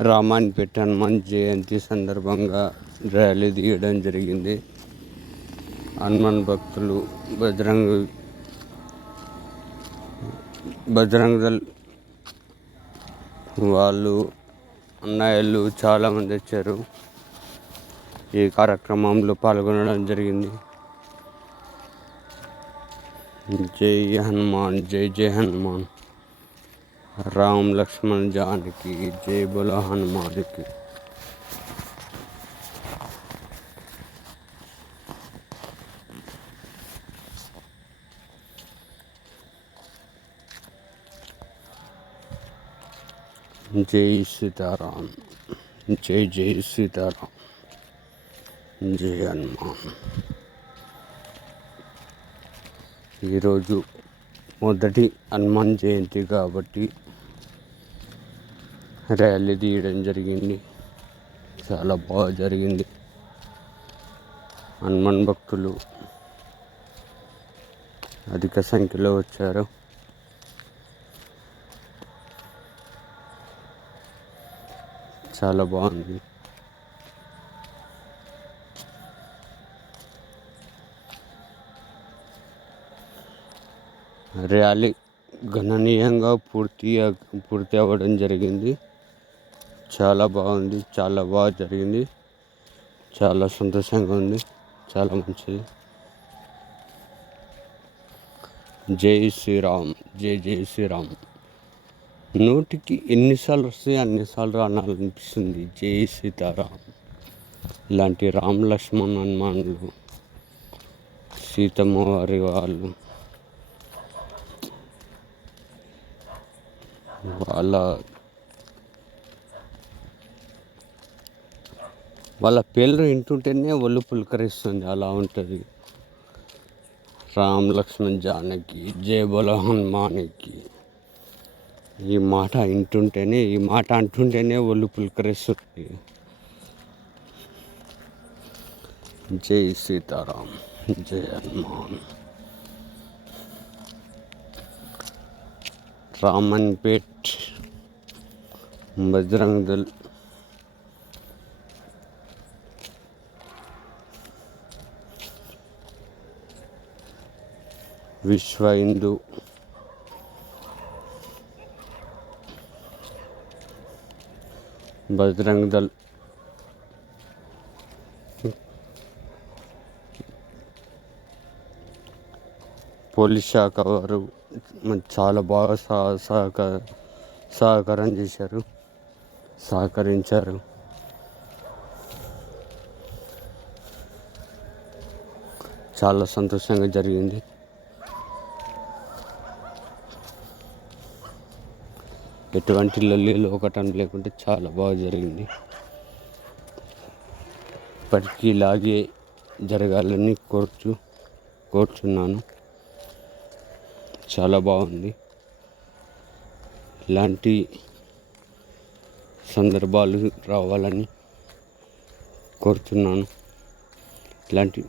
రామాన్పేట హనుమాన్ జయంతి సందర్భంగా ర్యాలీ తీయడం జరిగింది. హనుమాన్ భక్తులు బజరంగ బజరంగ్ వాళ్ళు అన్నయ్యలు చాలామంది వచ్చారు. ఈ కార్యక్రమంలో పాల్గొనడం జరిగింది. జై హనుమాన్ జై జై హనుమాన్. రామ్ లక్ష్మణ్ జానకి జై బోలో హనుమాన్కి. జై సీతారాం జై జై సీతారాం జై హనుమాన్. ఈరోజు మొదటి హనుమాన్ జయంతి కాబట్టి ర్యాలీ తీయడం జరిగింది. చాలా బాగా జరిగింది. హనుమాన్ భక్తులు అధిక సంఖ్యలో వచ్చారు. చాలా బాగుంది. ర్యాలీ గణనీయంగా పూర్తి పూర్తి అవ్వడం జరిగింది. చాలా బాగుంది చాలా బాగా జరిగింది. చాలా సంతోషంగా ఉంది చాలా మంచిది. జై శ్రీరామ్ జై జై శ్రీరామ్. నూటికి ఎన్నిసార్లు వస్తాయి అన్నిసార్లు అనాలనిపిస్తుంది. జై సీతారాం. ఇలాంటి రామ్ లక్ష్మణ్ హనుమానులు సీతమ్మ వారి వాళ్ళు వాళ్ళ వాళ్ళ పేర్లు వింటుంటేనే ఒళ్ళు పులకరిస్తుంది. అలా ఉంటుంది. రామ్ లక్ష్మణ్ జానకి జయ బోల హనుమానికి. ఈ మాట వింటుంటేనే ఈ మాట అంటుంటేనే ఒళ్ళు పులకరిస్తుంది. జై సీతారాం జయ హనుమాన్. రామన్పేట్ బజరంగ్ దళ్ విశ్వ హిందూ. బజరంగ్ దళ్. పోలీస్ శాఖ వారు చాలా బాగా సహకార సహకారం చేశారు. సహకరించారు. చాలా సంతోషంగా జరిగింది. ఎటువంటి లొల్లీలు ఒకటం లేకుంటే చాలా బాగా జరిగింది. ఇప్పటికీ ఇలాగే జరగాలని కోరుచు కోరుచున్నాను. చాలా బాగుంది. ఇలాంటి సందర్భాలు రావాలని కోరుతున్నాను ఇలాంటి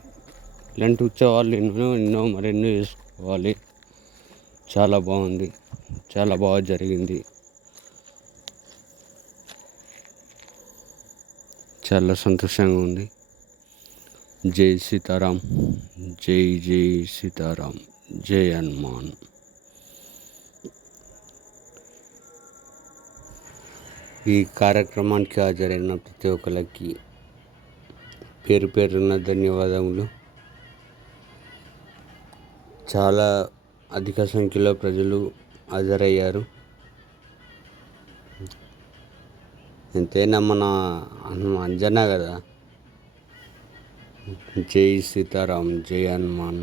ఇలాంటి ఉత్సవాలు ఎన్నో ఎన్నో మరెన్నో చేసుకోవాలి చాలా బాగుంది. చాలా బాగా జరిగింది. చాలా సంతోషంగా ఉంది. జై సీతారాం జై జై సీతారాం జై హనుమాన్. ఈ కార్యక్రమానికి హాజరైన ప్రతి ఒక్కరికి పేరు పేరున్న ధన్యవాదములు. చాలా అధిక సంఖ్యలో ప్రజలు హాజరయ్యారు. ఎంతైనా మన అంజనా కదా? జై సీతారాం జై హనుమాన్.